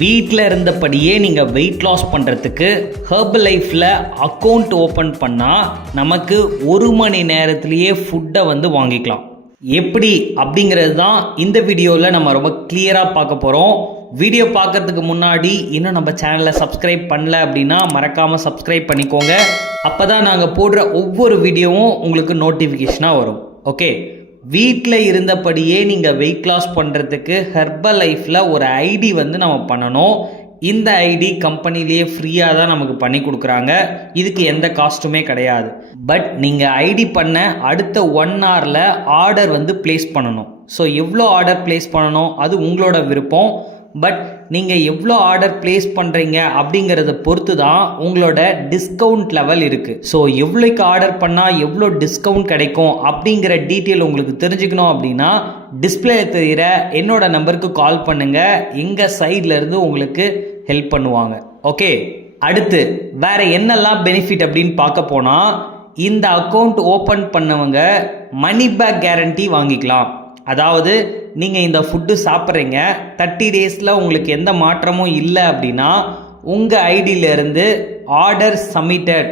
வீட்டில் இருந்தபடியே நீங்கள் வெயிட் லாஸ் பண்ணுறதுக்கு ஹெர்பல் லைஃப்பில் அக்கௌண்ட் ஓப்பன் பண்ணால் நமக்கு 1 மணி நேரத்திலேயே ஃபுட்டை வாங்கிக்கலாம். எப்படி அப்படிங்கிறது தான் இந்த வீடியோவில் நம்ம ரொம்ப கிளியராக பார்க்க போகிறோம். வீடியோ பார்க்கறதுக்கு முன்னாடி இன்னும் நம்ம சேனலை சப்ஸ்கிரைப் பண்ணல அப்படின்னா மறக்காமல் சப்ஸ்கிரைப் பண்ணிக்கோங்க. அப்போ தான் நாங்கள் போடுற ஒவ்வொரு வீடியோவும் உங்களுக்கு நோட்டிஃபிகேஷனாக வரும். ஓகே, வீட்டில் இருந்தபடியே நீங்கள் வெயிட் லாஸ் பண்ணுறதுக்கு ஹெர்பல் லைஃப்பில் ஒரு ஐடி நம்ம பண்ணணும். இந்த ஐடி கம்பெனிலேயே ஃப்ரீயாக தான் நமக்கு பண்ணி கொடுக்குறாங்க. இதுக்கு எந்த காஸ்ட்டுமே கிடையாது. பட் நீங்கள் ஐடி பண்ண அடுத்த 1 ஹவரில் ஆர்டர் ப்ளேஸ் பண்ணணும். ஸோ எவ்வளோ ஆர்டர் ப்ளேஸ் பண்ணணும் அது உங்களோட விருப்பம். பட் நீங்கள் எவ்வளோ ஆர்டர் ப்ளேஸ் பண்ணுறீங்க அப்படிங்கிறத பொறுத்து தான் உங்களோட டிஸ்கவுண்ட் லெவல் இருக்குது. ஸோ எவ்வளோக்கு ஆர்டர் பண்ணால் எவ்வளோ டிஸ்கவுண்ட் கிடைக்கும் அப்படிங்கிற டீட்டெயில் உங்களுக்கு தெரிஞ்சுக்கணும் அப்படின்னா டிஸ்பிளே தெரிகிற என்னோட நம்பருக்கு கால் பண்ணுங்கள். எங்கள் சைட்லேருந்து உங்களுக்கு ஹெல்ப் பண்ணுவாங்க. ஓகே, அடுத்து வேறு என்னெல்லாம் பெனிஃபிட் அப்படின்னு பார்க்க போனால் இந்த அக்கௌண்ட் ஓப்பன் பண்ணவங்க மணி பேக் கேரண்டி வாங்கிக்கலாம். அதாவது நீங்கள் இந்த ஃபுட்டு சாப்பிட்றீங்க, 30 டேஸில் உங்களுக்கு எந்த மாற்றமும் இல்லை அப்படின்னா உங்கள் ஐடியிலேருந்து ஆர்டர் சப்மிட்டட்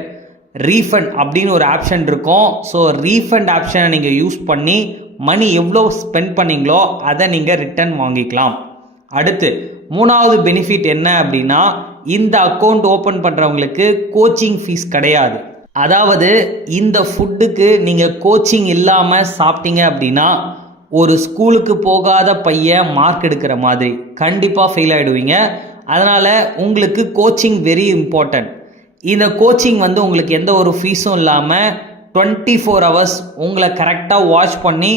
ரீஃபண்ட் அப்படின்னு ஒரு ஆப்ஷன் இருக்கும். ஸோ ரீஃபண்ட் ஆப்ஷனை நீங்கள் யூஸ் பண்ணி மணி எவ்வளோ ஸ்பெண்ட் பண்ணீங்களோ அதை நீங்கள் ரிட்டர்ன் வாங்கிக்கலாம். அடுத்து 3வது பெனிஃபிட் என்ன அப்படின்னா இந்த அக்கௌண்ட் ஓப்பன் பண்ணுறவங்களுக்கு கோச்சிங் ஃபீஸ் கிடையாது. அதாவது இந்த ஃபுட்டுக்கு நீங்கள் கோச்சிங் இல்லாமல் சாப்பிட்டீங்க அப்படின்னா ஒரு ஸ்கூலுக்கு போகாத பையன் மார்க் எடுக்கிற மாதிரி கண்டிப்பாக ஃபெயில் ஆகிடுவீங்க. அதனால் உங்களுக்கு கோச்சிங் வெரி இம்பார்ட்டன்ட். இந்த கோச்சிங் உங்களுக்கு எந்த ஒரு ஃபீஸும் இல்லாமல் 24 ஹவர்ஸ் உங்களை கரெக்டாக வாட்ச் பண்ணி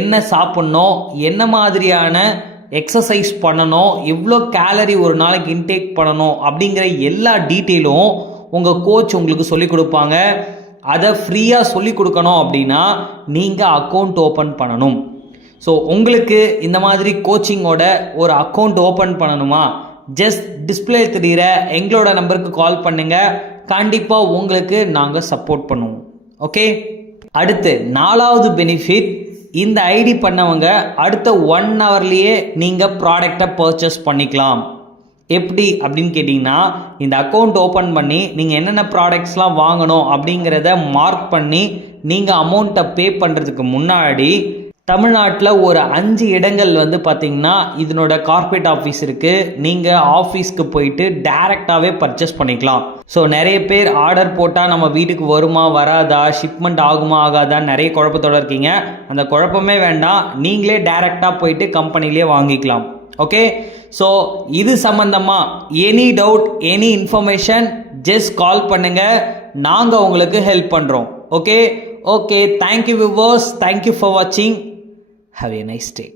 என்ன சாப்பிட்ணும், என்ன மாதிரியான எக்ஸசைஸ் பண்ணணும், எவ்வளோ கேலரி ஒரு நாளைக்கு இன்டேக் பண்ணணும் அப்படிங்கிற எல்லா டீட்டெயிலும் உங்கள் கோச் உங்களுக்கு சொல்லிக் கொடுப்பாங்க. அதை ஃப்ரீயாக சொல்லிக் கொடுக்கணும் அப்படின்னா நீங்கள் அக்கௌண்ட் ஓப்பன் பண்ணணும். ஸோ உங்களுக்கு இந்த மாதிரி கோச்சிங்கோட ஒரு அக்கௌண்ட் ஓப்பன் பண்ணணுமா, ஜஸ்ட் டிஸ்பிளே தெரிகிற எங்களோட நம்பருக்கு கால் பண்ணுங்கள். கண்டிப்பாக உங்களுக்கு நாங்கள் சப்போர்ட் பண்ணுவோம். ஓகே, அடுத்து 4வது பெனிஃபிட், இந்த ஐடி பண்ணவங்க அடுத்த 1 ஹவர்லேயே நீங்கள் ப்ராடக்டை பர்ச்சேஸ் பண்ணிக்கலாம். எப்படி அப்படின்னு கேட்டிங்கன்னா இந்த அக்கௌண்ட் ஓப்பன் பண்ணி நீங்கள் என்னென்ன ப்ராடக்ட்ஸ்லாம் வாங்கணும் அப்படிங்கிறத மார்க் பண்ணி நீங்கள் அமௌண்ட்டை பே பண்ணுறதுக்கு முன்னாடி தமிழ்நாட்டில் ஒரு 5 இடங்கள் பார்த்தீங்கன்னா இதனோட கார்பரேட் ஆஃபீஸ் இருக்குது. நீங்கள் ஆஃபீஸ்க்கு போயிட்டு டைரெக்டாகவே பர்ச்சேஸ் பண்ணிக்கலாம். ஸோ நிறைய பேர் ஆர்டர் போட்டால் நம்ம வீட்டுக்கு வருமா வராதா, ஷிப்மெண்ட் ஆகுமா ஆகாதான்னு நிறைய குழப்பத்தோடு இருக்கீங்க. அந்த குழப்பமே வேண்டாம், நீங்களே டைரெக்டாக போயிட்டு கம்பெனிலே வாங்கிக்கலாம். ஓகே, ஸோ இது சம்மந்தமாக any doubt, any information just call பண்ணுங்கள். நாங்கள் உங்களுக்கு ஹெல்ப் பண்ணுறோம். Okay, thank you viewers, thank you for வாட்சிங். Have a nice day.